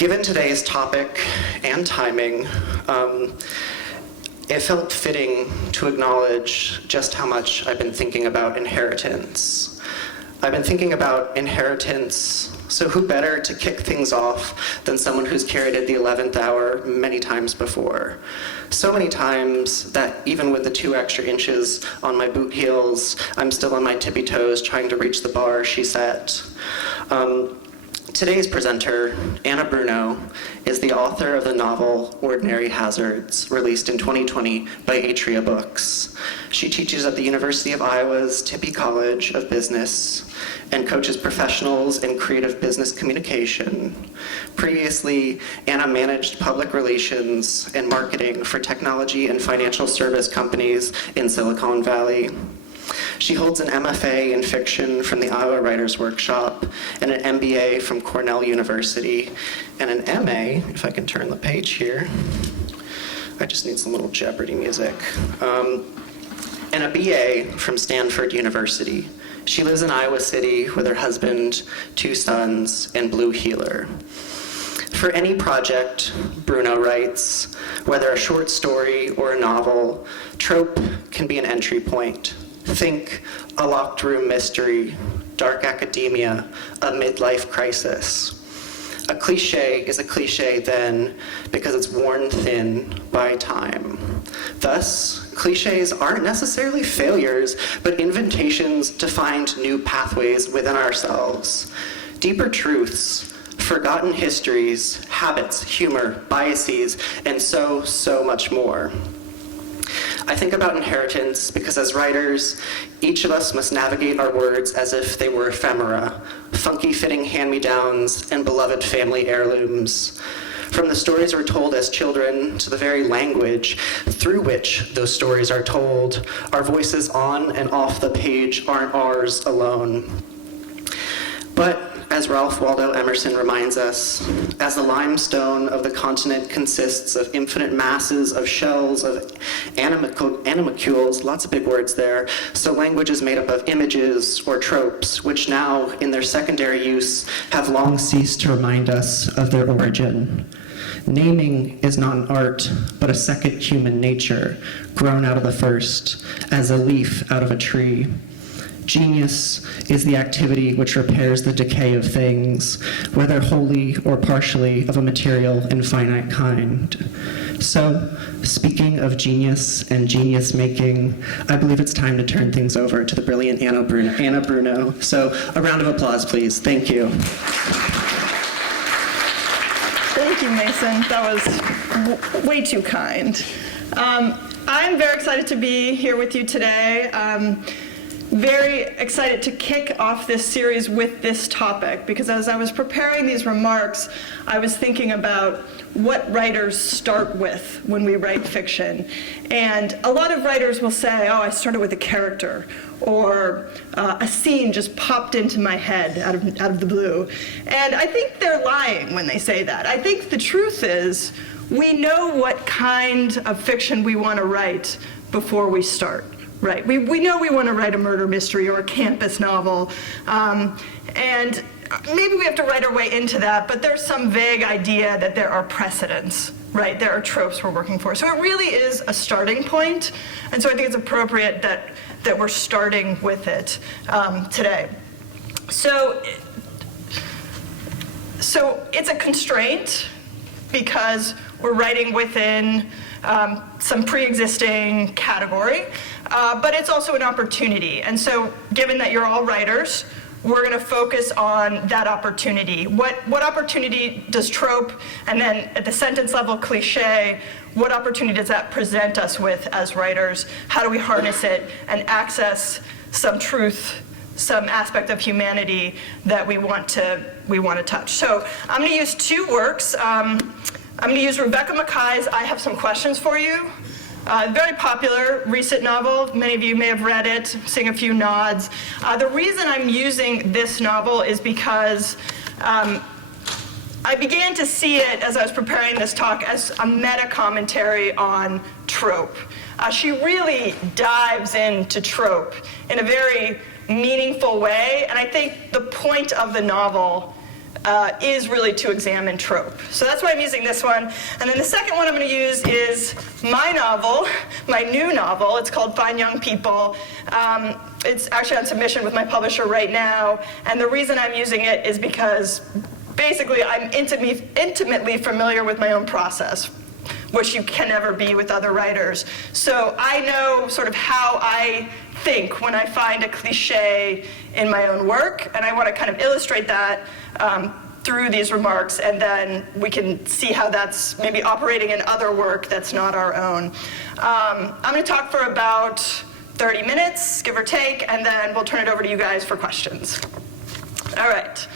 Given today's topic and timing, it felt fitting to acknowledge just how much I've been thinking about inheritance. I've been thinking about inheritance, so who better to kick things off than someone who's carried it the 11th hour many times before. So many times that even with the 2 extra inches on my boot heels, I'm still on my tippy toes trying to reach the bar she set. Today's presenter, Anna Bruno, is the author of the novel Ordinary Hazards, released in 2020 by Atria Books. She teaches at the University of Iowa's Tippie College of Business and coaches professionals in creative business communication. Previously, Anna managed public relations and marketing for technology and financial service companies in Silicon Valley. She holds an MFA in fiction from the Iowa Writers Workshop and an MBA from Cornell University and an MA, if I can turn the page here. I just need some little Jeopardy music. And a BA from Stanford University. She lives in Iowa City with her husband, 2 sons, and Blue Heeler. For any project, Bruno writes, whether a short story or a novel, trope can be an entry point. Think a locked room mystery, dark academia, a midlife crisis. A cliché is a cliché then because it's worn thin by time. Thus, clichés aren't necessarily failures, but invitations to find new pathways within ourselves. Deeper truths, forgotten histories, habits, humor, biases, and so much more. I think about inheritance because as writers, each of us must navigate our words as if they were ephemera, funky-fitting hand-me-downs and beloved family heirlooms. From the stories we're told as children to the very language through which those stories are told, our voices on and off the page aren't ours alone. But as Ralph Waldo Emerson reminds us, as the limestone of the continent consists of infinite masses of shells of animalcules, lots of big words there, so language is made up of images or tropes, which now, in their secondary use, have long ceased to remind us of their origin. Naming is not an art, but a second human nature, grown out of the first, as a leaf out of a tree. Genius is the activity which repairs the decay of things, whether wholly or partially of a material and finite kind. So, speaking of genius and genius making, I believe it's time to turn things over to the brilliant Anna Bruno. So, a round of applause, please. Thank you. Thank you, Mason. That was way too kind. I'm very excited to be here with you today. Very excited to kick off this series with this topic, because as I was preparing these remarks, I was thinking about what writers start with when we write fiction. And a lot of writers will say, oh, I started with a character, or a scene just popped into my head out of the blue. And I think they're lying when they say that. I think the truth is, we know what kind of fiction we want to write before we start. Right, we know we want to write a murder mystery or a campus novel, and maybe we have to write our way into that, but there's some vague idea that there are precedents, right? There are tropes we're working for. So it really is a starting point, and so I think it's appropriate that we're starting with it today. So it's a constraint because we're writing within some pre-existing category, but it's also an opportunity. And so given that you're all writers, we're going to focus on that opportunity. What opportunity does trope, and then at the sentence level, cliché, what opportunity does that present us with as writers? How do we harness it and access some truth, some aspect of humanity that we want to touch? So I'm going to use 2 works. I'm going to use Rebecca Mackay's I Have Some Questions for You. Very popular, recent novel. Many of you may have read it, seeing a few nods. The reason I'm using this novel is because I began to see it as I was preparing this talk as a meta-commentary on trope. She really dives into trope in a very meaningful way, and I think the point of the novel is really to examine trope. So that's why I'm using this one. And then the second one I'm going to use is my novel, my new novel. It's called Fine Young People. It's actually on submission with my publisher right now. And the reason I'm using it is because basically I'm intimately familiar with my own process, which you can never be with other writers. So I know sort of how I think when I find a cliche in my own work, and I want to kind of illustrate that through these remarks, and then we can see how that's maybe operating in other work that's not our own. I'm going to talk for about 30 minutes, give or take, and then we'll turn it over to you guys for questions. All right.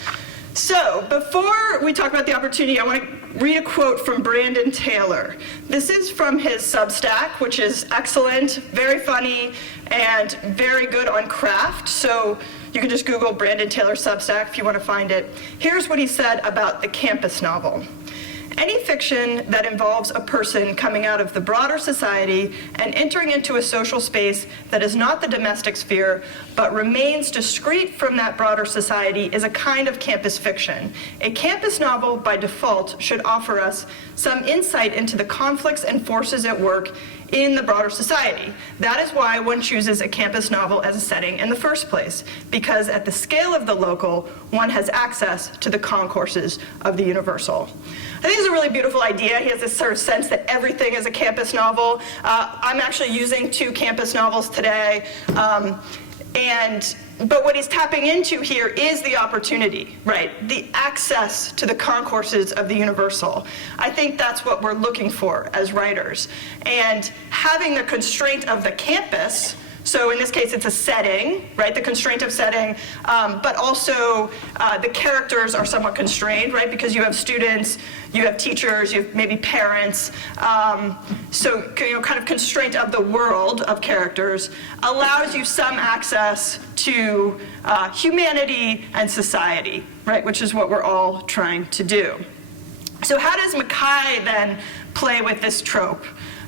So before we talk about the opportunity, I want to read a quote from Brandon Taylor. This is from his Substack, which is excellent, very funny, and very good on craft. So you can just Google Brandon Taylor Substack if you want to find it. Here's what he said about the campus novel. Any fiction that involves a person coming out of the broader society and entering into a social space that is not the domestic sphere, but remains discrete from that broader society is a kind of campus fiction. A campus novel, by default, should offer us some insight into the conflicts and forces at work in the broader society. That is why one chooses a campus novel as a setting in the first place, because at the scale of the local, one has access to the concourses of the universal. I think it's a really beautiful idea. He has this sort of sense that everything is a campus novel. I'm actually using 2 campus novels today. But what he's tapping into here is the opportunity, right? The access to the concourses of the universal. I think that's what we're looking for as writers. And having the constraint of the campus, so in this case it's a setting, right? The constraint of setting, but also the characters are somewhat constrained, right? Because you have students, you have teachers, you have maybe parents. So kind of constraint of the world of characters allows you some access to humanity and society, right? Which is what we're all trying to do. So how does Mackay then play with this trope?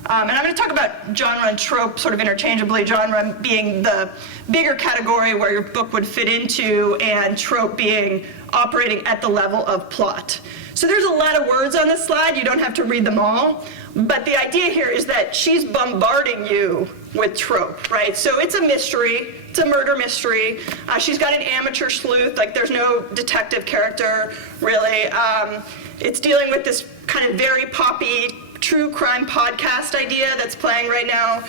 And I'm going to talk about genre and trope sort of interchangeably, genre being the bigger category where your book would fit into, and trope being operating at the level of plot. So there's a lot of words on this slide. You don't have to read them all. But the idea here is that she's bombarding you with trope, right? So it's a mystery. It's a murder mystery. She's got an amateur sleuth. Like, there's no detective character, really. It's dealing with this kind of very poppy true crime podcast idea that's playing right now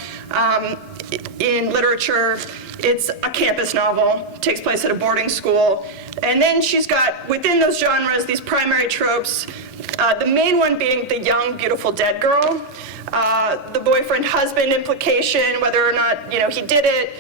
in literature. It's a campus novel, takes place at a boarding school. And then she's got, within those genres, these primary tropes, the main one being the young, beautiful dead girl, the boyfriend-husband implication, whether or not he did it.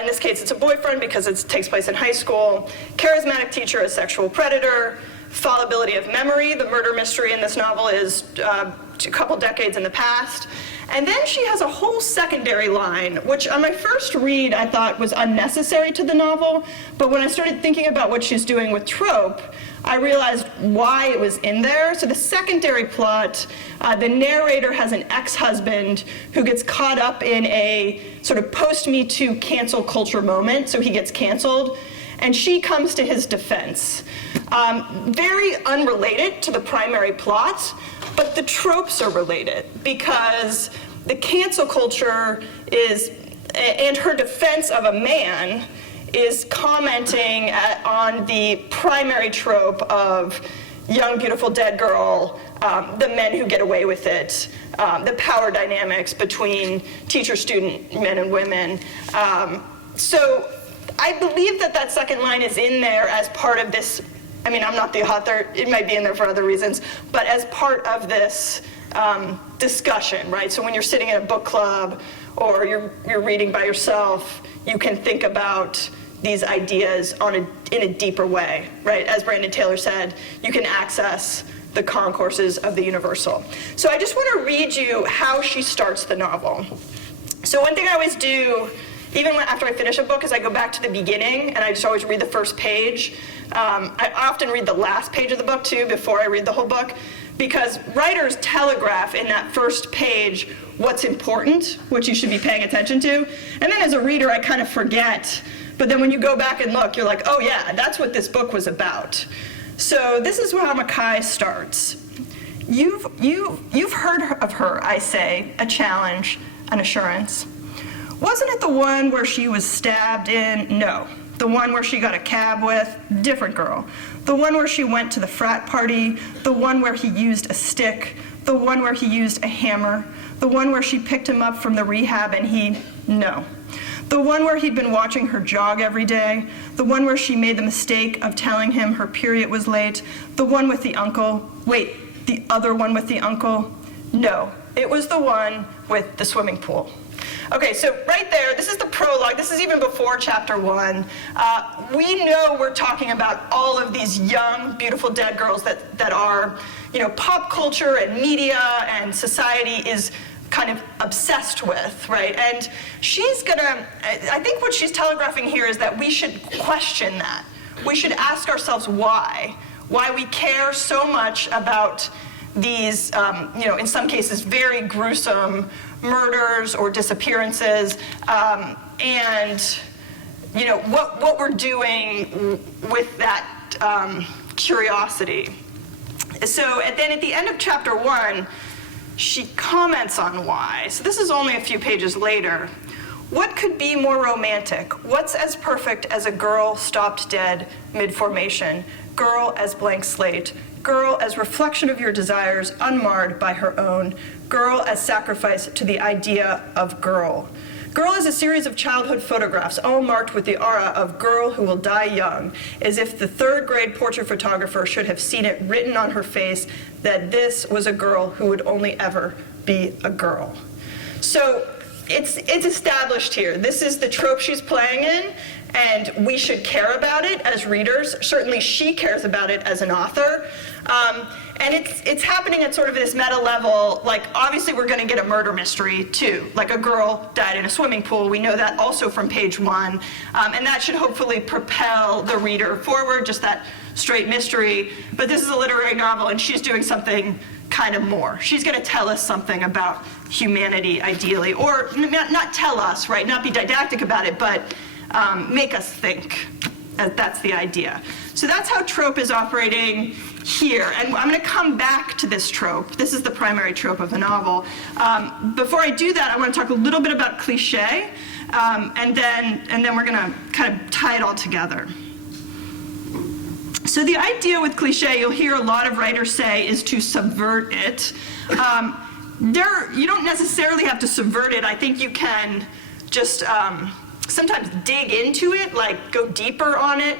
In this case, it's a boyfriend because it takes place in high school. Charismatic teacher, a sexual predator. Fallibility of memory. The murder mystery in this novel is a couple decades in the past. And then she has a whole secondary line, which on my first read I thought was unnecessary to the novel, but when I started thinking about what she's doing with trope, I realized why it was in there. So the secondary plot, the narrator has an ex-husband who gets caught up in a sort of post-Me Too cancel culture moment, so he gets canceled, and she comes to his defense. Very unrelated to the primary plot, but the tropes are related because the cancel culture is, and her defense of a man is commenting on the primary trope of young, beautiful, dead girl, the men who get away with it, the power dynamics between teacher-student men and women. So I believe that second line is in there as part of this. I mean, I'm not the author, it might be in there for other reasons, but as part of this discussion, right? So when you're sitting in a book club or you're reading by yourself, you can think about these ideas in a deeper way, right? As Brandon Taylor said, you can access the concourses of the universal. So I just want to read you how she starts the novel. So one thing I always do, even after I finish a book, is I go back to the beginning and I just always read the first page. I often read the last page of the book too before I read the whole book, because writers telegraph in that first page what's important, what you should be paying attention to. And then as a reader, I kind of forget. But then when you go back and look, you're like, oh yeah, that's what this book was about. So this is how Mackay starts. You've heard of her, I say, a challenge, an assurance. Wasn't it the one where she was stabbed in? No. The one where she got a cab with? Different girl. The one where she went to the frat party? The one where he used a stick? The one where he used a hammer? The one where she picked him up from the rehab and he? No. The one where he'd been watching her jog every day? The one where she made the mistake of telling him her period was late? The one with the uncle? Wait, the other one with the uncle? No, it was the one with the swimming pool. Okay, so right there, this is the prologue. This is even before chapter 1. We know we're talking about all of these young, beautiful dead girls that are, pop culture and media and society is kind of obsessed with, right? And I think what she's telegraphing here is that we should question that. We should ask ourselves why we care so much about these, in some cases, very gruesome murders or disappearances, and what we're doing with that curiosity. So, and then at the end of chapter 1, she comments on why. So this is only a few pages later. What could be more romantic? What's as perfect as a girl stopped dead mid-formation? Girl as blank slate. Girl as reflection of your desires, unmarred by her own. Girl as sacrifice to the idea of girl. Girl is a series of childhood photographs, all marked with the aura of girl who will die young, as if the third-grade portrait photographer should have seen it written on her face that this was a girl who would only ever be a girl. So it's established here. This is the trope she's playing in, and we should care about it as readers. Certainly she cares about it as an author. And it's happening at sort of this meta level, like obviously we're gonna get a murder mystery too, like a girl died in a swimming pool. We know that also from page 1. And that should hopefully propel the reader forward, just that straight mystery. But this is a literary novel and she's doing something kind of more. She's gonna tell us something about humanity ideally, or not tell us, right? Not be didactic about it, but make us think. That's the idea. So that's how trope is operating here. And I'm going to come back to this trope. This is the primary trope of the novel. Before I do that, I want to talk a little bit about cliché, and then we're going to kind of tie it all together. So the idea with cliché, you'll hear a lot of writers say, is to subvert it. You don't necessarily have to subvert it. I think you can just sometimes dig into it, like go deeper on it.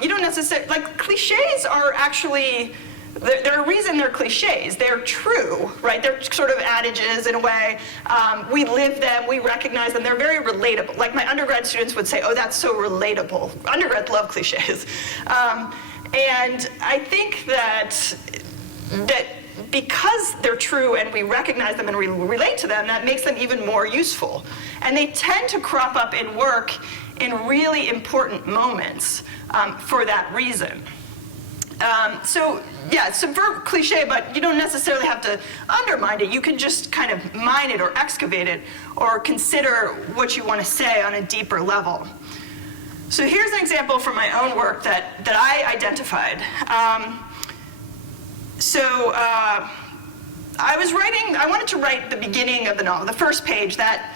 You don't necessarily, like cliches are actually, they're a reason they're cliches. They're true, right? They're sort of adages in a way. We live them, we recognize them, they're very relatable. Like my undergrad students would say, oh, that's so relatable. Undergrads love cliches. And I think that because they're true and we recognize them and we relate to them, that makes them even more useful. And they tend to crop up in work in really important moments for that reason. So yeah, subvert cliché, but you don't necessarily have to undermine it. You can just kind of mine it or excavate it or consider what you want to say on a deeper level. So here's an example from my own work that I identified. I wanted to write the beginning of the novel, the first page, that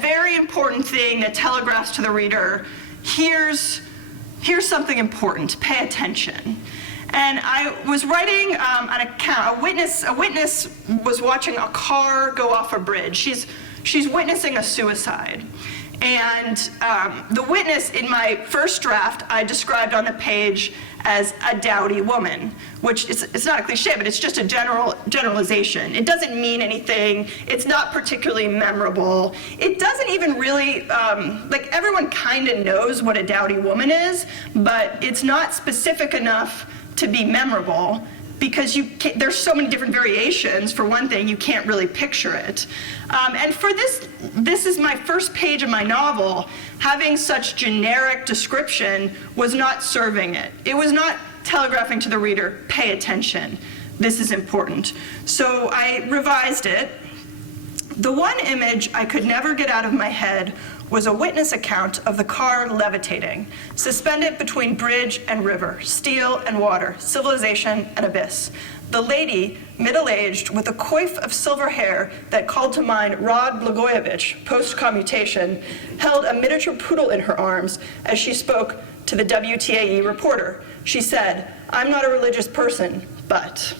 very important thing that telegraphs to the reader, here's something important, pay attention. And I was writing an account, a witness was watching a car go off a bridge. She's witnessing a suicide. And the witness in my first draft, I described on the page as a dowdy woman, which it's not a cliche, but it's just a generalization. It doesn't mean anything. It's not particularly memorable. It doesn't even really, like everyone kind of knows what a dowdy woman is, but it's not specific enough to be memorable because there's so many different variations. For one thing, you can't really picture it. And for this is my first page of my novel. Having such generic description was not serving it. It was not telegraphing to the reader, pay attention. This is important. So I revised it. The one image I could never get out of my head was a witness account of the car levitating, suspended between bridge and river, steel and water, civilization and abyss. The lady, middle-aged, with a coif of silver hair that called to mind Rod Blagojevich, post-commutation, held a miniature poodle in her arms as she spoke to the WTAE reporter. She said, "I'm not a religious person, but..."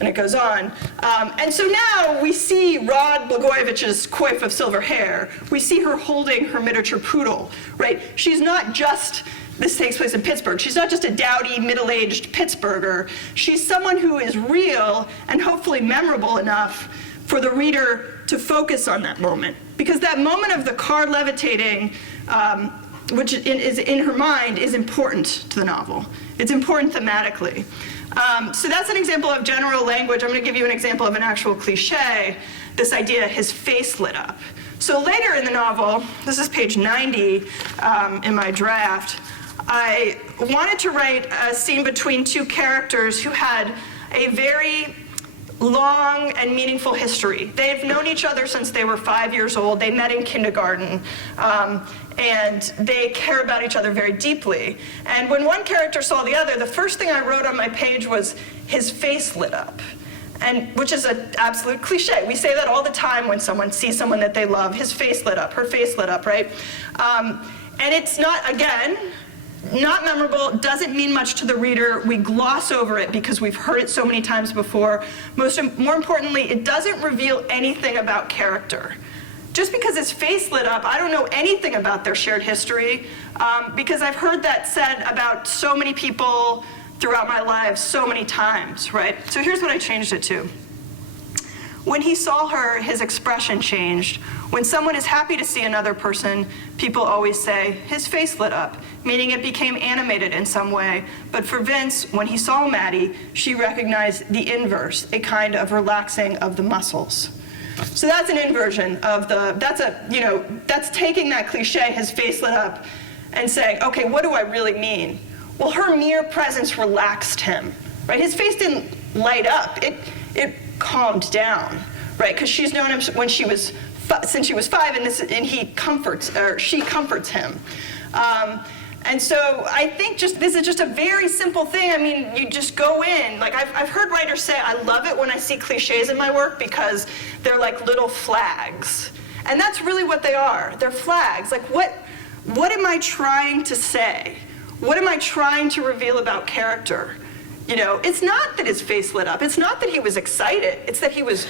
And it goes on. And so now we see Rod Blagojevich's coif of silver hair. We see her holding her miniature poodle, right? She's not just, this takes place in Pittsburgh, she's not just a dowdy, middle-aged Pittsburgher. She's someone who is real and hopefully memorable enough for the reader to focus on that moment. Because that moment of the car levitating, which is in her mind, is important to the novel. It's important thematically. So that's an example of general language. I'm going to give you an example of an actual cliche, this idea, his face lit up. So later in the novel, this is page 90 in my draft, I wanted to write a scene between two characters who had a very long and meaningful history. They've known each other since they were 5 years old. They met in kindergarten. And they care about each other very deeply. And when one character saw the other, the first thing I wrote on my page was, his face lit up. And which is an absolute cliche. We say that all the time when someone sees someone that they love, his face lit up, her face lit up, right? And it's not, again, not memorable, doesn't mean much to the reader. We gloss over it because we've heard it so many times before. More importantly, it doesn't reveal anything about character. Just because his face lit up, I don't know anything about their shared history, because I've heard that said about so many people throughout my life so many times, right? So here's what I changed it to. When he saw her, his expression changed. When someone is happy to see another person, people always say, his face lit up, meaning it became animated in some way. But for Vince, when he saw Maddie, she recognized the inverse, a kind of relaxing of the muscles. So that's an inversion of that's taking that cliche, his face lit up, and saying, okay, what do I really mean? Well, her mere presence relaxed him, right? His face didn't light up, it calmed down, right? Because she's known him since she was 5, and she comforts him. And so I think this is just a very simple thing. I mean, you just go in. Like I've heard writers say, I love it when I see cliches in my work because they're like little flags. And that's really what they are. They're flags. Like what am I trying to say? What am I trying to reveal about character? You know, it's not that his face lit up. It's not that he was excited. It's that he was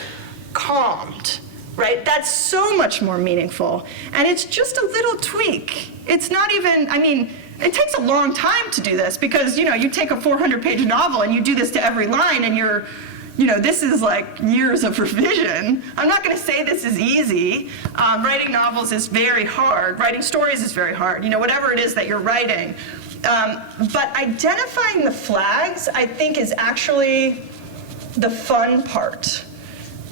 calmed, right? That's so much more meaningful. And it's just a little tweak. It's not even, I mean, it takes a long time to do this because, you know, you take a 400-page novel and you do this to every line and this is like years of revision. I'm not going to say this is easy. Writing novels is very hard. Writing stories is very hard. You know, whatever it is that you're writing. But identifying the flags, I think, is actually the fun part.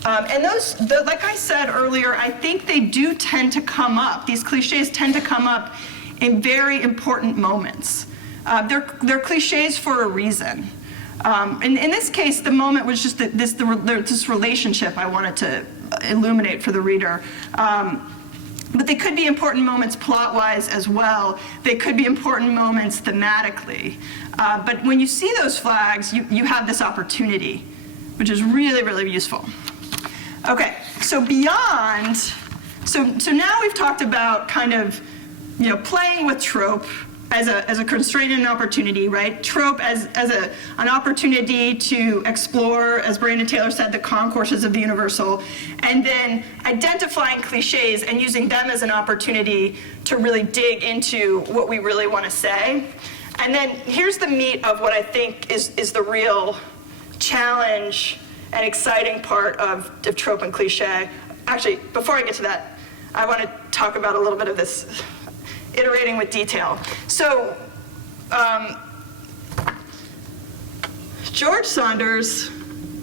And like I said earlier, I think they do tend to come up. These cliches tend to come up in very important moments. They're cliches for a reason. In this case, the moment was just this relationship I wanted to illuminate for the reader. But they could be important moments plot-wise as well. They could be important moments thematically. But when you see those flags, you have this opportunity, which is really, really useful. Okay, so beyond, so now we've talked about kind of, playing with trope as a constraint and an opportunity, right? Trope as an opportunity to explore, as Brandon Taylor said, the concourses of the universal, and then identifying cliches and using them as an opportunity to really dig into what we really want to say. And then here's the meat of what I think is the real challenge and exciting part of trope and cliche. Actually, before I get to that, I want to talk about a little bit of this iterating with detail. So, George Saunders,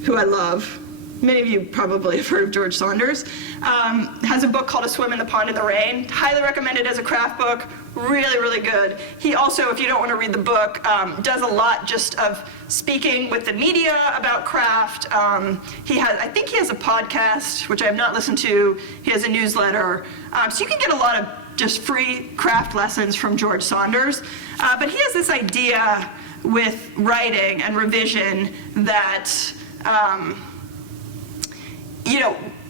who I love, Many of you probably have heard of George Saunders, has a book called A Swim in the Pond in the Rain. Highly recommended as a craft book, really, really good. He also, if you don't want to read the book, does a lot just of speaking with the media about craft. I think he has a podcast, which I have not listened to. He has a newsletter. So you can get a lot of just free craft lessons from George Saunders. But he has this idea with writing and revision that,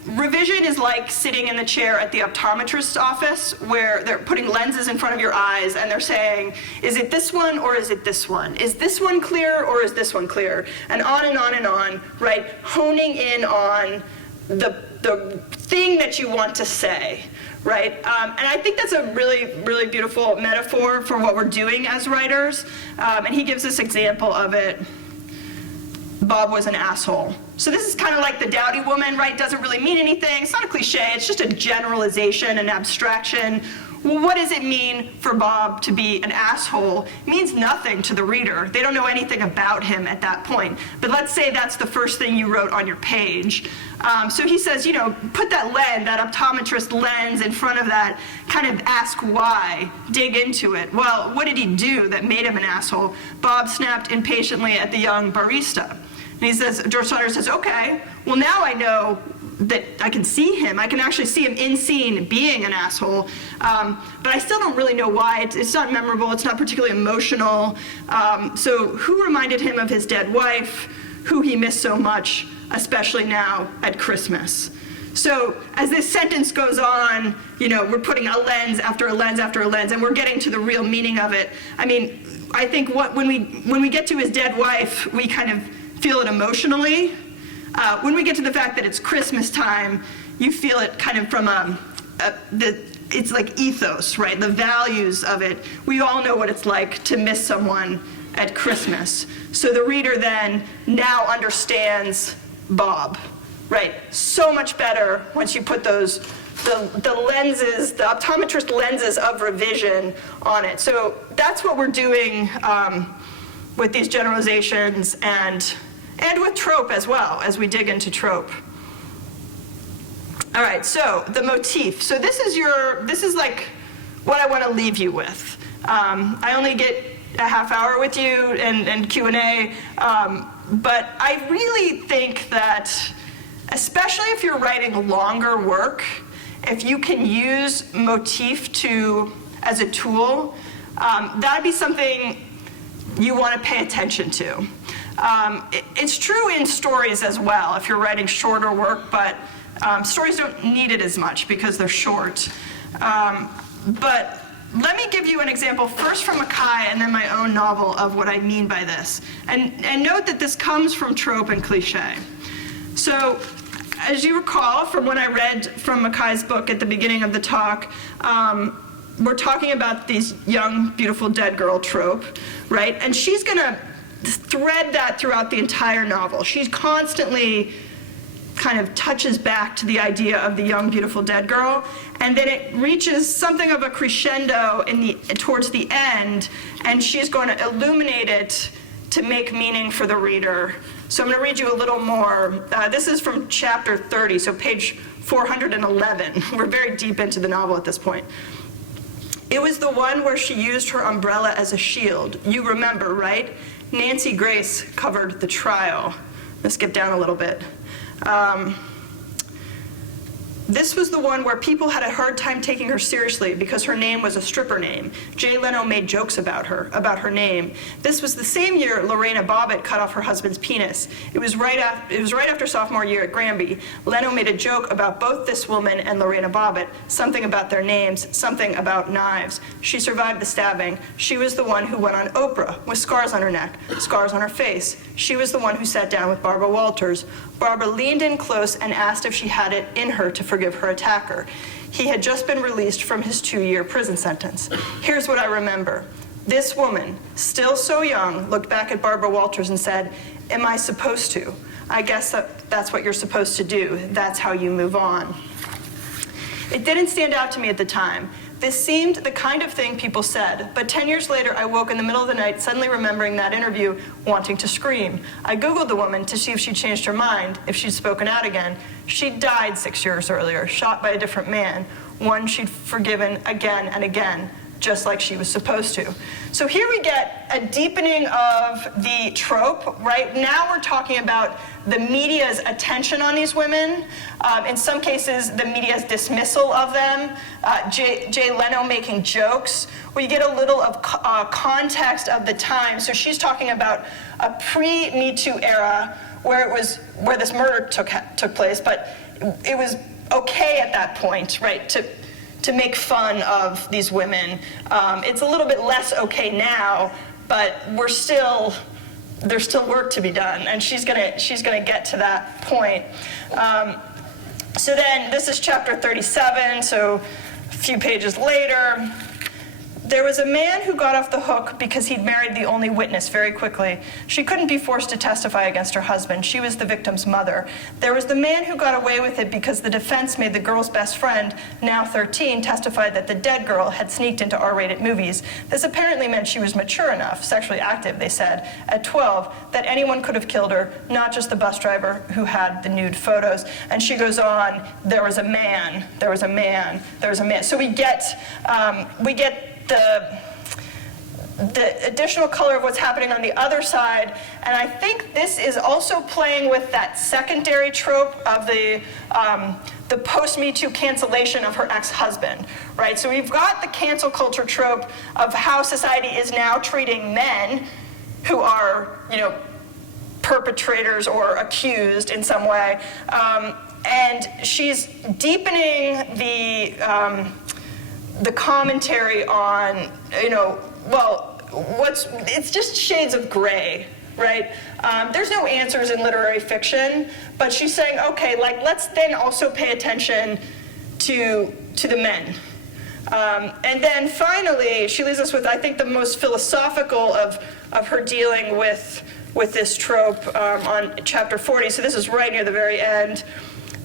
revision is like sitting in the chair at the optometrist's office where they're putting lenses in front of your eyes and they're saying, is it this one or is it this one? Is this one clear or is this one clear? And on and on and on, right? Honing in on the thing that you want to say, right? And I think that's a really, really beautiful metaphor for what we're doing as writers. And he gives this example of it. Bob was an asshole. So this is kind of like the dowdy woman, right? Doesn't really mean anything. It's not a cliche. It's just a generalization, an abstraction. Well, what does it mean for Bob to be an asshole? It means nothing to the reader. They don't know anything about him at that point. But let's say that's the first thing you wrote on your page. So he says, put that lens, that optometrist lens in front of that, kind of ask why, dig into it. Well, what did he do that made him an asshole? Bob snapped impatiently at the young barista. And he says, George Saunders says, okay, well now I know that I can see him. I can actually see him in scene being an asshole, but I still don't really know why. It's not memorable, it's not particularly emotional. So who reminded him of his dead wife, who he missed so much, especially now at Christmas? So as this sentence goes on, we're putting a lens after a lens after a lens, and we're getting to the real meaning of it. I mean, I think when we get to his dead wife, we kind of feel it emotionally. When we get to the fact that it's Christmas time, you feel it kind of from it's like ethos, right? The values of it. We all know what it's like to miss someone at Christmas. So the reader then now understands Bob, right? So much better once you put the lenses, the optometrist lenses of revision on it. So that's what we're doing with these generalizations and with trope as well, as we dig into trope. All right, so the motif. So this is like what I want to leave you with. I only get a half hour with you and Q&A, but I really think that, especially if you're writing longer work, if you can use motif as a tool, that'd be something you want to pay attention to. It's true in stories as well, if you're writing shorter work, but stories don't need it as much because they're short. But let me give you an example first from Mackay and then my own novel of what I mean by this. And note that this comes from Trope and Cliche. So, as you recall from when I read from Mackay's book at the beginning of the talk, we're talking about these young, beautiful dead girl trope, right? And she's going to thread that throughout the entire novel. She constantly kind of touches back to the idea of the young, beautiful dead girl, and then it reaches something of a crescendo towards the end, and she's going to illuminate it to make meaning for the reader. So I'm going to read you a little more. This is from chapter 30, so page 411. We're very deep into the novel at this point. It was the one where she used her umbrella as a shield. You remember, right? Nancy Grace covered the trial. Let's skip down a little bit. This was the one where people had a hard time taking her seriously because her name was a stripper name. Jay Leno made jokes about her name. This was the same year Lorena Bobbitt cut off her husband's penis. It was right after sophomore year at Granby. Leno made a joke about both this woman and Lorena Bobbitt, something about their names, something about knives. She survived the stabbing. She was the one who went on Oprah with scars on her neck, scars on her face. She was the one who sat down with Barbara Walters. Barbara leaned in close and asked if she had it in her to forgive her attacker. He had just been released from his 2-year prison sentence. Here's what I remember. This woman, still so young, looked back at Barbara Walters and said, "Am I supposed to? I guess that's what you're supposed to do. That's how you move on." It didn't stand out to me at the time. This seemed the kind of thing people said, but 10 years later I woke in the middle of the night suddenly remembering that interview, wanting to scream. I Googled the woman to see if she'd changed her mind, if she'd spoken out again. She died 6 years earlier, shot by a different man, one she'd forgiven again and again, just like she was supposed to. So here we get a deepening of the trope, right? Now we're talking about the media's attention on these women. In some cases, the media's dismissal of them. Jay Leno making jokes. We get a little of context of the time. So she's talking about a pre-Me Too era where this murder took place, but it was okay at that point, right, to make fun of these women. It's a little bit less okay now, but there's still work to be done, and she's gonna get to that point. So then this is chapter 37, so a few pages later. There was a man who got off the hook because he'd married the only witness very quickly. She couldn't be forced to testify against her husband. She was the victim's mother. There was the man who got away with it because the defense made the girl's best friend, now 13, testify that the dead girl had sneaked into R-rated movies. This apparently meant she was mature enough, sexually active, they said, at 12, that anyone could have killed her, not just the bus driver who had the nude photos. And she goes on, there was a man, there was a man, there was a man. So we get the additional color of what's happening on the other side, and I think this is also playing with that secondary trope of the post-Me Too cancellation of her ex-husband, right? So we've got the cancel culture trope of how society is now treating men who are, perpetrators or accused in some way, and she's deepening the commentary on, it's just shades of gray, right? There's no answers in literary fiction, but she's saying, okay, let's then also pay attention to the men. And then finally, she leaves us with, I think, the most philosophical of her dealing with this trope on chapter 40. So this is right near the very end.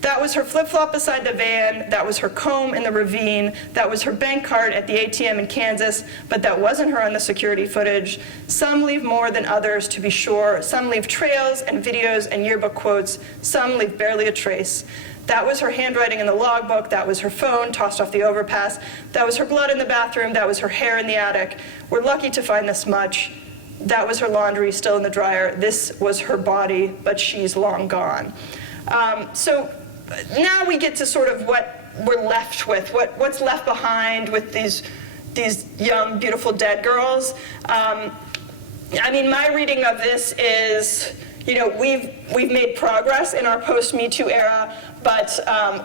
That was her flip-flop beside the van, that was her comb in the ravine, that was her bank card at the ATM in Kansas, but that wasn't her on the security footage. Some leave more than others, to be sure. Some leave trails and videos and yearbook quotes. Some leave barely a trace. That was her handwriting in the logbook, that was her phone tossed off the overpass, that was her blood in the bathroom, that was her hair in the attic. We're lucky to find this much. That was her laundry still in the dryer. This was her body, but she's long gone. So now we get to sort of what we're left with, what's left behind with these young, beautiful dead girls. My reading of this is, we've made progress in our post-Me Too era, but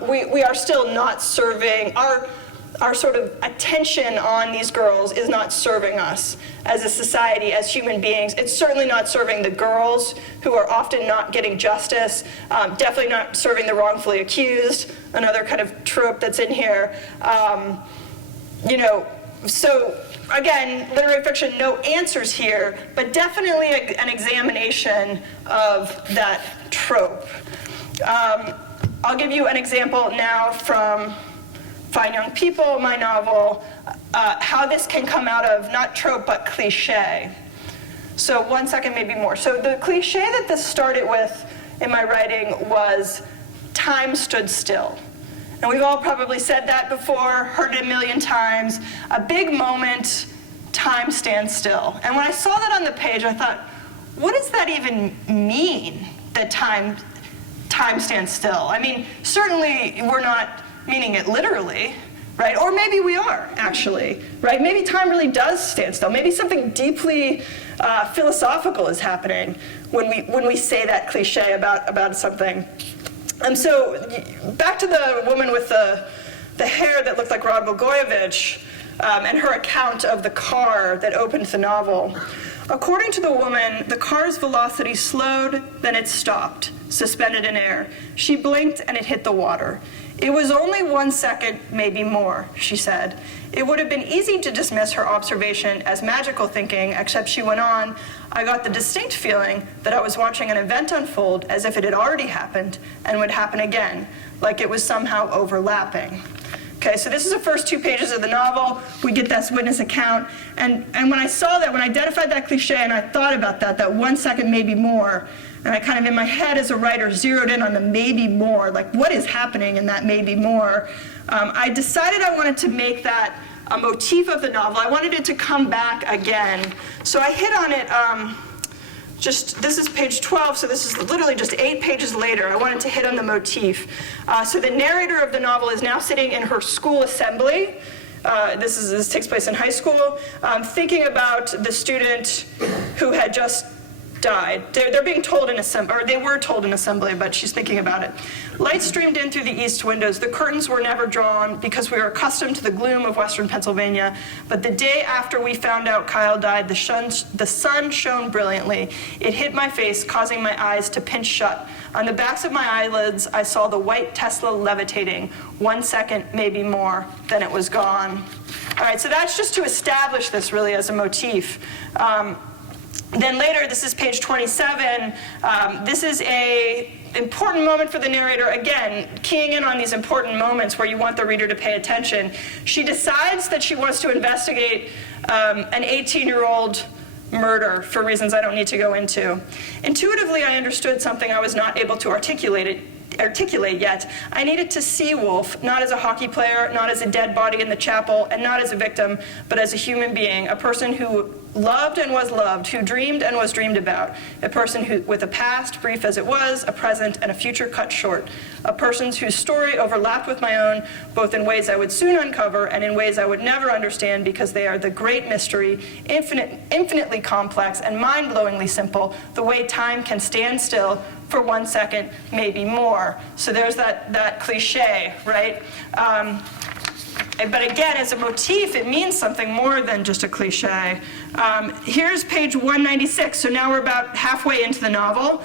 we are still not serving, our sort of attention on these girls is not serving us as a society, as human beings. It's certainly not serving the girls who are often not getting justice, definitely not serving the wrongfully accused, another kind of trope that's in here. So again, literary fiction, no answers here, but definitely an examination of that trope. I'll give you an example now from Fine Young People, my novel, how this can come out of not trope, but cliché. So 1 second, maybe more. So the cliché that this started with in my writing was time stood still. And we've all probably said that before, heard it a million times. A big moment, time stands still. And when I saw that on the page, I thought, what does that even mean, that time stands still? Certainly we're not meaning it literally, right? Or maybe we are, actually, right? Maybe time really does stand still. Maybe something deeply philosophical is happening when we say that cliche about something. And so back to the woman with the hair that looked like Rod Blagojevich and her account of the car that opened the novel. According to the woman, the car's velocity slowed, then it stopped, suspended in air. She blinked and it hit the water. It was only 1 second, maybe more, she said. It would have been easy to dismiss her observation as magical thinking, except she went on, I got the distinct feeling that I was watching an event unfold as if it had already happened and would happen again, like it was somehow overlapping. Okay, so this is the first 2 pages of the novel. We get this witness account. And when I saw that, when I identified that cliche and I thought about that 1 second, maybe more, and I kind of in my head as a writer zeroed in on the maybe more, like what is happening in that maybe more, I decided I wanted to make that a motif of the novel. I wanted it to come back again. So I hit on it, this is page 12, so this is literally just 8 pages later. I wanted to hit on the motif. So the narrator of the novel is now sitting in her school assembly. This takes place in high school, thinking about the student who had just died. They're being told in assembly, or they were told in assembly, but she's thinking about it. Light streamed in through the east windows. The curtains were never drawn because we were accustomed to the gloom of western Pennsylvania. But the day after we found out Kyle died, the sun shone brilliantly. It hit my face, causing my eyes to pinch shut. On the backs of my eyelids, I saw the white Tesla levitating. 1 second, maybe more, then it was gone. All right, so that's just to establish this really as a motif. Then later, this is page 27. This is an important moment for the narrator. Again, keying in on these important moments where you want the reader to pay attention. She decides that she wants to investigate an 18-year-old murder for reasons I don't need to go into. Intuitively, I understood something I was not able to articulate yet. I needed to see Wolf, not as a hockey player, not as a dead body in the chapel, and not as a victim, but as a human being, a person who loved and was loved, who dreamed and was dreamed about, a person who, with a past, brief as it was, a present, and a future cut short, a person whose story overlapped with my own, both in ways I would soon uncover and in ways I would never understand because they are the great mystery, infinitely complex and mind-blowingly simple, the way time can stand still for 1 second, maybe more. So there's that cliche, right? But again, as a motif, it means something more than just a cliche. Here's page 196, so now we're about halfway into the novel.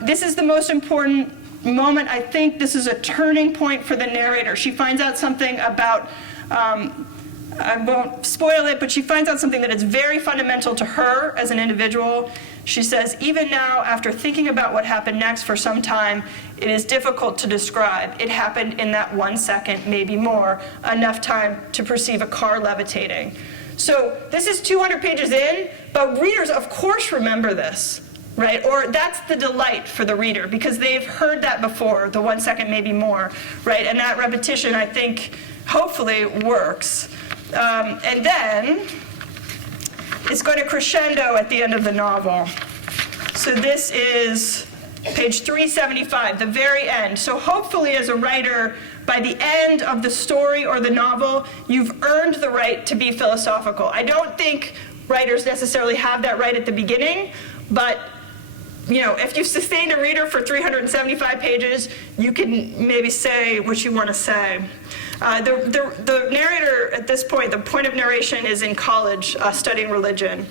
This is the most important moment. I think this is a turning point for the narrator. She finds out something about, I won't spoil it, but she finds out something that is very fundamental to her as an individual. She says, even now, after thinking about what happened next for some time, it is difficult to describe. It happened in that 1 second, maybe more, enough time to perceive a car levitating. So this is 200 pages in, but readers, of course, remember this, right? Or that's the delight for the reader, because they've heard that before, the 1 second, maybe more, right? And that repetition, I think, hopefully works. And then it's going to crescendo at the end of the novel. So this is page 375, the very end. So hopefully as a writer, by the end of the story or the novel, you've earned the right to be philosophical. I don't think writers necessarily have that right at the beginning, but if you've sustained a reader for 375 pages, you can maybe say what you want to say. The narrator at this point, the point of narration is in college, studying religion.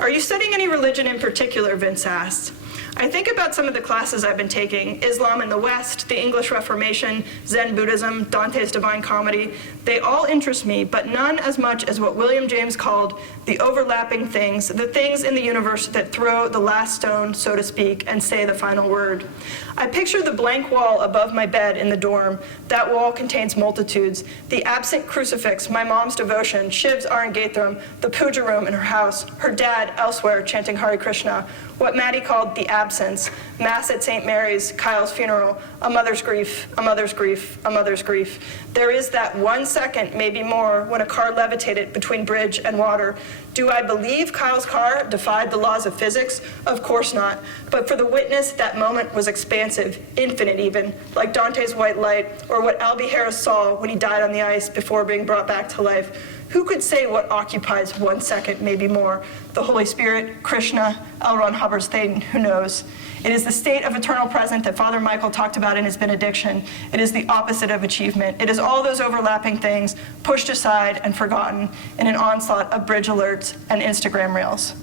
Are you studying any religion in particular, Vince asked. I think about some of the classes I've been taking, Islam in the West, the English Reformation, Zen Buddhism, Dante's Divine Comedy. They all interest me, but none as much as what William James called the overlapping things, the things in the universe that throw the last stone, so to speak, and say the final word. I picture the blank wall above my bed in the dorm. That wall contains multitudes. The absent crucifix, my mom's devotion, Shiv's Arangathram, the puja room in her house, her dad elsewhere chanting Hare Krishna, what Maddie called the absence, Mass at St. Mary's, Kyle's funeral, a mother's grief, a mother's grief, a mother's grief. There is that 1 second, maybe more, when a car levitated between bridge and water. Do I believe Kyle's car defied the laws of physics? Of course not. But for the witness, that moment was expansive, infinite even, like Dante's white light, or what Albie Harris saw when he died on the ice before being brought back to life. Who could say what occupies 1 second, maybe more? The Holy Spirit, Krishna, L. Ron Hubbard's Thetan, who knows? It is the state of eternal present that Father Michael talked about in his benediction. It is the opposite of achievement. It is all those overlapping things pushed aside and forgotten in an onslaught of bridge alerts and Instagram reels.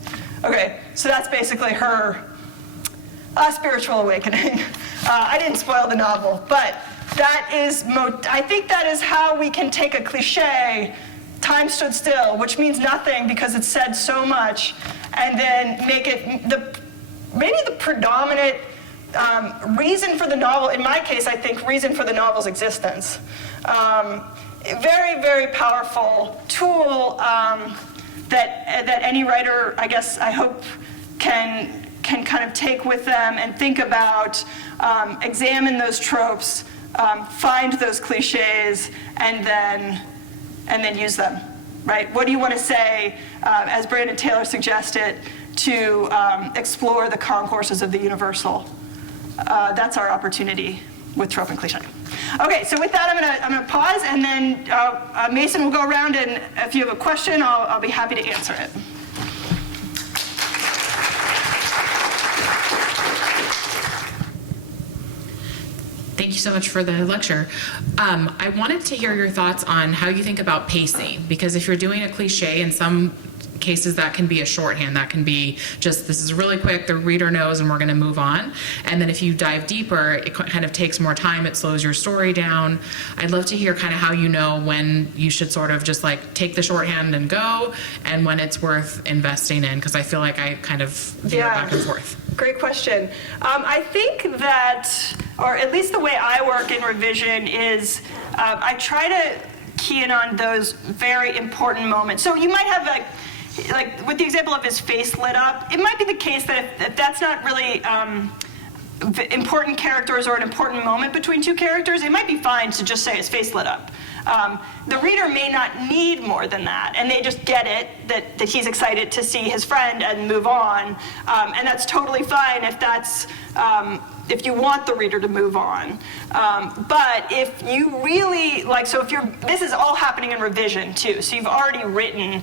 Okay, so that's basically her spiritual awakening. I didn't spoil the novel, but that is, I think that is how we can take a cliche, time stood still, which means nothing because it's said so much, and then make it maybe the predominant reason for the novel. In my case, I think reason for the novel's existence. very, very powerful tool that any writer, I guess, I hope, can kind of take with them and think about, examine those tropes, find those cliches, and then use them, right? What do you want to say, as Brandon Taylor suggested, to explore the concourses of the universal? That's our opportunity with trope and cliche. Okay, so with that, I'm gonna pause, and then Mason will go around, and if you have a question, I'll be happy to answer it. Thank you so much for the lecture. I wanted to hear your thoughts on how you think about pacing, because if you're doing a cliche, in some cases that can be a shorthand, that can be just, this is really quick, the reader knows, and we're going to move on. And then if you dive deeper, it kind of takes more time, it slows your story down. I'd love to hear kind of how you know when you should sort of just like take the shorthand and go, and when it's worth investing in, because I feel like I kind of veer back and forth. Great question. I think that, or at least the way I work in revision is, I try to key in on those very important moments. So you might have like with the example of his face lit up, it might be the case that if that's not really important characters or an important moment between two characters, it might be fine to just say his face lit up. The reader may not need more than that, and they just get it, that he's excited to see his friend and move on, and that's totally fine if that's, if you want the reader to move on. But if you really, like, so if this is all happening in revision too, so you've already written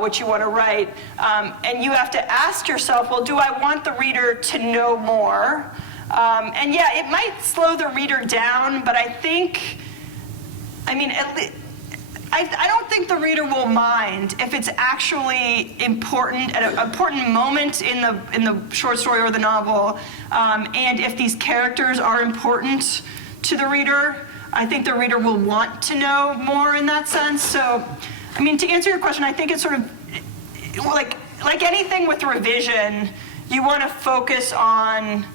what you want to write, and you have to ask yourself, well, do I want the reader to know more? And yeah, it might slow the reader down, but I think, I mean, I don't think the reader will mind if it's actually important, at an important moment in the short story or the novel, and if these characters are important to the reader. I think the reader will want to know more in that sense. So, I mean, to answer your question, I think it's sort of like anything with revision, you want to focus on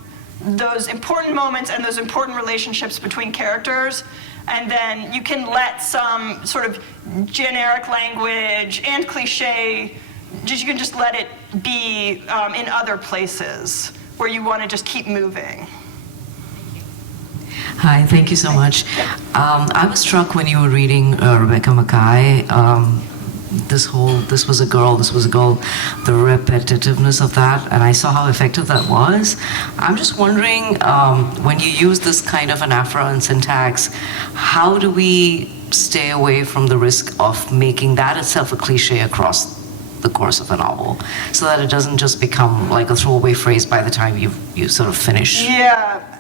those important moments and those important relationships between characters. And then you can let some sort of generic language and cliche, you can just let it be in other places where you want to just keep moving. Hi, thank you so much. I was struck when you were reading Rebecca Mackay, this was a girl, the repetitiveness of that, and I saw how effective that was. I'm just wondering, when you use this kind of anaphora and syntax, how do we stay away from the risk of making that itself a cliche across the course of a novel, so that it doesn't just become like a throwaway phrase by the time you sort of finish? Yeah.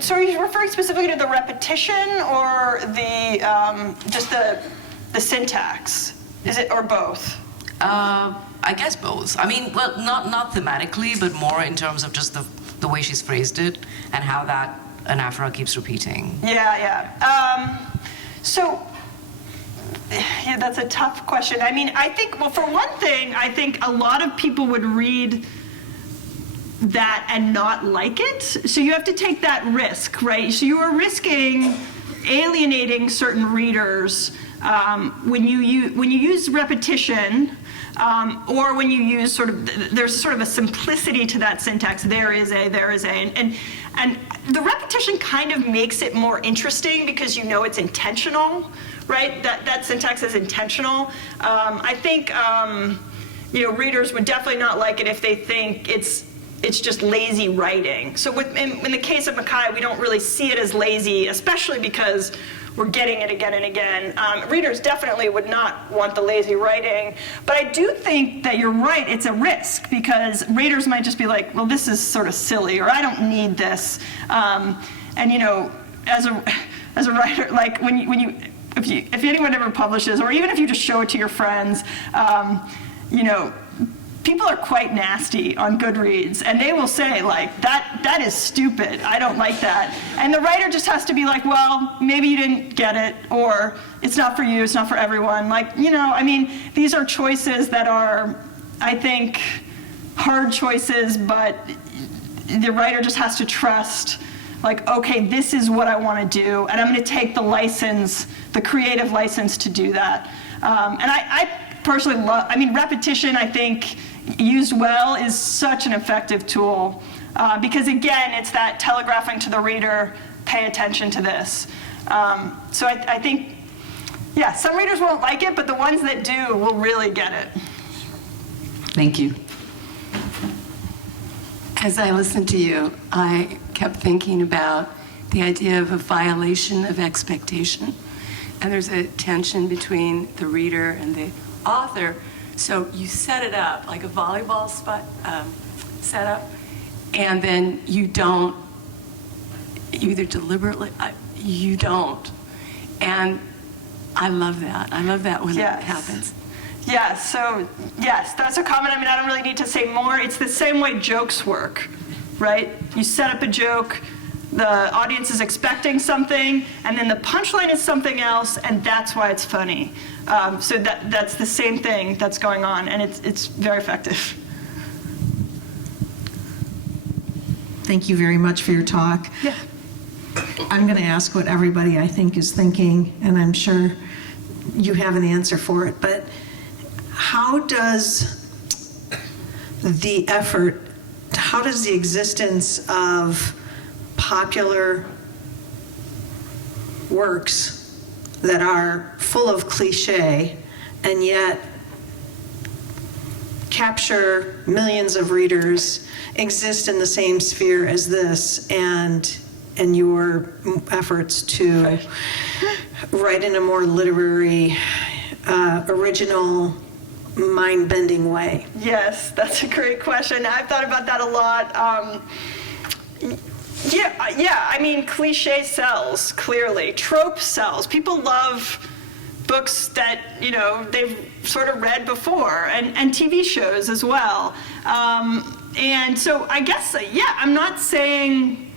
So are you referring specifically to the repetition or the just the syntax? Is it, or both? I guess both. I mean, well, not thematically, but more in terms of just the way she's phrased it and how that anaphora keeps repeating. Yeah. So, yeah, that's a tough question. I mean, I think, well, for one thing, I think a lot of people would read that and not like it. So you have to take that risk, right? So you are risking alienating certain readers when you use repetition, or when you use sort of, there's sort of a simplicity to that syntax. There is a, and the repetition kind of makes it more interesting because you know it's intentional, right? That syntax is intentional. I think readers would definitely not like it if they think it's just lazy writing. So in the case of Mackay, we don't really see it as lazy, especially because we're getting it again and again. Readers definitely would not want the lazy writing, but I do think that you're right, it's a risk, because readers might just be like, well, this is sort of silly, or I don't need this. And as a writer, like if anyone ever publishes, or even if you just show it to your friends, people are quite nasty on Goodreads, and they will say, like, that is stupid, I don't like that. And the writer just has to be like, well, maybe you didn't get it, or it's not for you, it's not for everyone. Like, these are choices that are, I think, hard choices, but the writer just has to trust like, okay, this is what I want to do, and I'm going to take the license, the creative license to do that. And I personally love, I mean, repetition, I think, used well, is such an effective tool. Because again, it's that telegraphing to the reader, pay attention to this. So I think, yeah, some readers won't like it, but the ones that do will really get it. Thank you. As I listened to you, I kept thinking about the idea of a violation of expectation. And there's a tension between the reader and the author. So you set it up like a volleyball setup, and then you don't, you either deliberately, you don't. And I love that. I love that when Yes. it happens. Yeah, so yes, that's a comment. I mean, I don't really need to say more. It's the same way jokes work, right? You set up a joke, the audience is expecting something, and then the punchline is something else, and that's why it's funny. So that's the same thing that's going on, and it's very effective. Thank you very much for your talk. Yeah. I'm going to ask what everybody I think is thinking, and I'm sure you have an answer for it, but how does the existence of popular works that are full of cliche and yet capture millions of readers exist in the same sphere as this and your efforts to write in a more literary, original, mind-bending way? Yes, that's a great question. I've thought about that a lot. Yeah, I mean, cliche sells, clearly. Trope sells. People love books that, you know, they've sort of read before, and TV shows as well. And so I guess, yeah, I'm not saying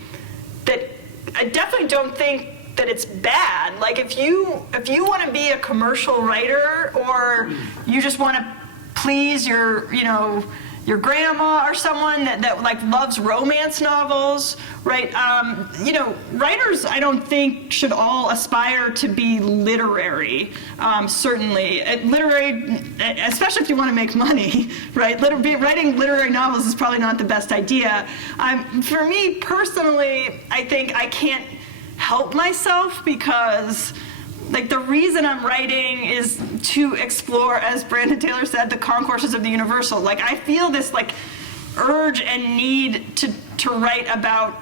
that, I definitely don't think that it's bad. Like, if you want to be a commercial writer, or you just want to please your, you know, your grandma or someone that like loves romance novels, right? You know, writers, I don't think, should all aspire to be literary. Certainly, literary, especially if you want to make money, right? Writing literary novels is probably not the best idea. For me personally, I think I can't help myself, because like the reason I'm writing is to explore, as Brandon Taylor said, the concourses of the universal. Like, I feel this like urge and need to write about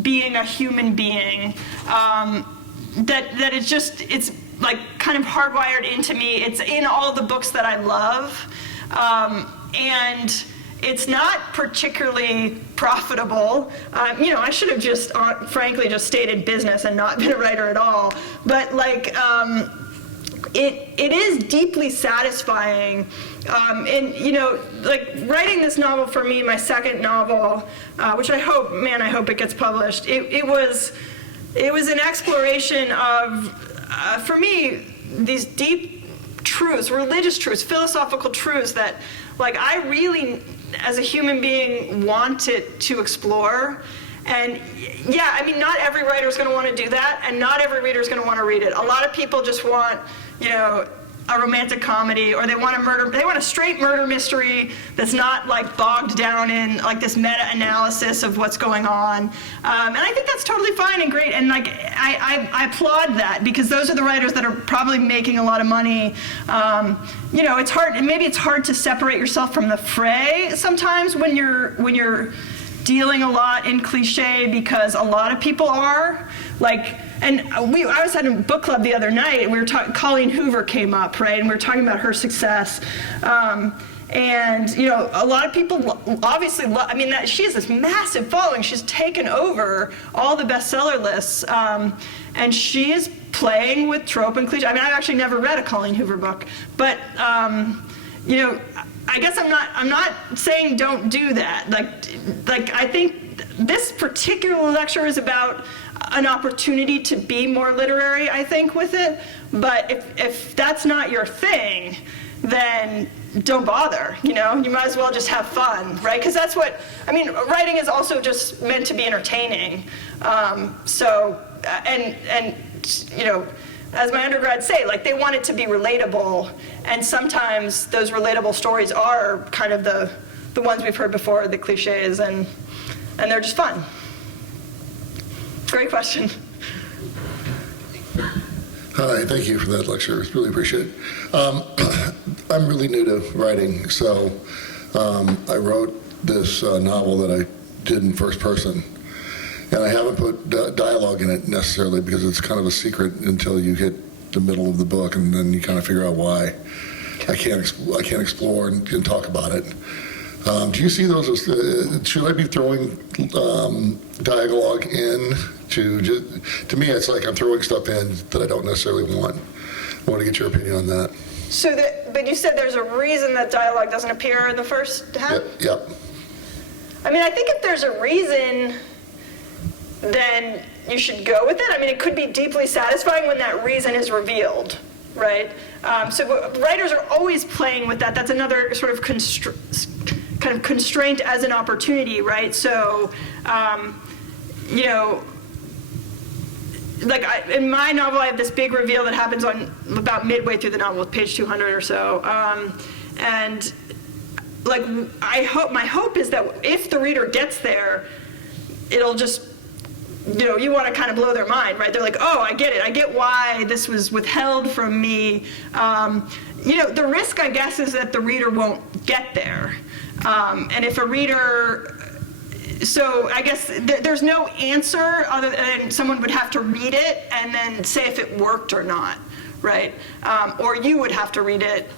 being a human being, that it's just, it's like kind of hardwired into me. It's in all the books that I love, and it's not particularly profitable. You know, I should have just, frankly, just stayed in business and not been a writer at all. But like, it is deeply satisfying. And you know, like writing this novel for me, my second novel, which I hope it gets published. It was an exploration of, for me, these deep truths, religious truths, philosophical truths that, like, I really, as a human being, wanted to explore. And yeah, I mean, not every writer is going to want to do that, and not every reader is going to want to read it. A lot of people just want, you know, a romantic comedy, or they want a straight murder mystery that's not like bogged down in like this meta-analysis of what's going on. And I think that's totally fine and great, and like I applaud that, because those are the writers that are probably making a lot of money. You know, it's hard, maybe it's hard to separate yourself from the fray sometimes when you're dealing a lot in cliche, because a lot of people are like, and I was at a book club the other night, and we were talking, Colleen Hoover came up, right, and we were talking about her success. And you know, a lot of people obviously love, I mean, she has this massive following. She's taken over all the bestseller lists, and she is playing with trope and cliche. I mean, I've actually never read a Colleen Hoover book, but you know, I guess I'm not saying don't do that. Like I think this particular lecture is about an opportunity to be more literary, I think, with it. But if that's not your thing, then don't bother, you know? You might as well just have fun, right? Because that's what, I mean, writing is also just meant to be entertaining. And you know, as my undergrads say, like, they want it to be relatable, and sometimes those relatable stories are kind of the ones we've heard before, the cliches, and they're just fun. Great question. Hi, thank you for that lecture. Really appreciate it. I'm really new to writing, so I wrote this novel that I did in first person. And I haven't put dialogue in it necessarily because it's kind of a secret until you hit the middle of the book, and then you kind of figure out why. I can't explore and talk about it. Do you see those as, should I be throwing dialogue in to me, it's like I'm throwing stuff in that I don't necessarily want. I want to get your opinion on that. So, but you said there's a reason that dialogue doesn't appear in the first half? Yep. I mean, I think if there's a reason, then you should go with it. I mean, it could be deeply satisfying when that reason is revealed, right? So writers are always playing with that. That's another sort of kind of constraint as an opportunity, right? So, you know, like in my novel, I have this big reveal that happens on about midway through the novel, page 200 or so, and like my hope is that if the reader gets there, it'll just, you know, you want to kind of blow their mind, right? They're like, oh, I get it. I get why this was withheld from me. You know, the risk, I guess, is that the reader won't get there. And if a reader, so I guess there's no answer other than someone would have to read it and then say if it worked or not, right? Or you would have to read it,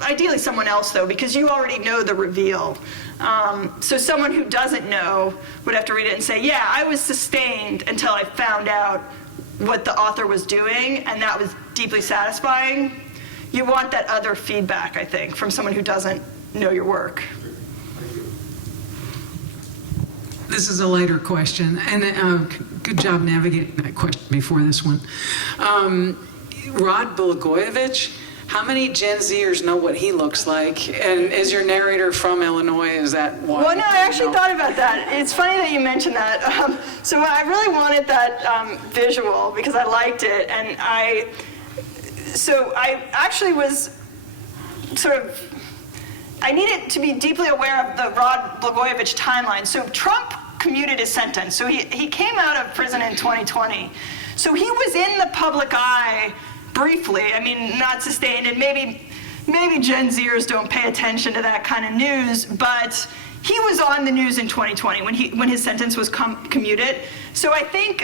ideally someone else though, because you already know the reveal. So someone who doesn't know would have to read it and say, yeah, I was sustained until I found out what the author was doing, and that was deeply satisfying. You want that other feedback, I think, from someone who doesn't know your work. This is a lighter question, and good job navigating that question before this one. Rod Blagojevich, how many Gen Zers know what he looks like? And is your narrator from Illinois? Is that why? Well, no, I actually thought about that. It's funny that you mentioned that. So I really wanted that visual because I liked it, and I actually was sort of, I needed to be deeply aware of the Rod Blagojevich timeline. So Trump commuted his sentence. So he came out of prison in 2020. So he was in the public eye briefly. I mean, not sustained, and maybe Gen Zers don't pay attention to that kind of news, but he was on the news in 2020 when his sentence was commuted. So I think,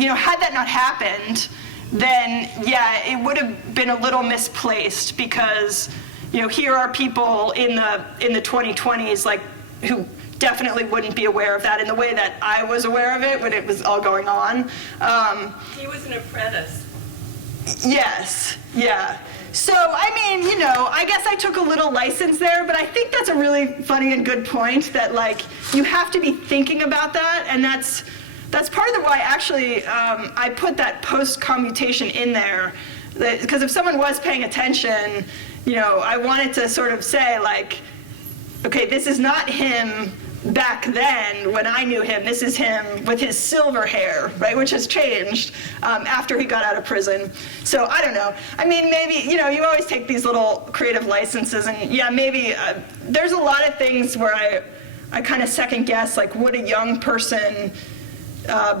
you know, had that not happened, then yeah, it would have been a little misplaced because, you know, here are people in the 2020s like who definitely wouldn't be aware of that in the way that I was aware of it when it was all going on. He was an apprentice. Yes, yeah. So, I mean, you know, I guess I took a little license there, but I think that's a really funny and good point that, like, you have to be thinking about that, and that's part of why, actually, I put that post-commutation in there, because if someone was paying attention, you know, I wanted to sort of say, like, okay, this is not him back then when I knew him. This is him with his silver hair, right, which has changed after he got out of prison. So I don't know. I mean, maybe, you know, you always take these little creative licenses, and yeah, maybe there's a lot of things where I kind of second guess, like, would a young person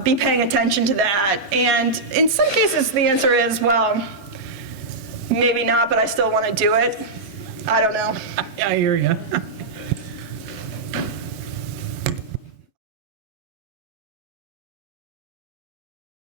be paying attention to that? And in some cases, the answer is, well, maybe not, but I still want to do it. I don't know. I hear you.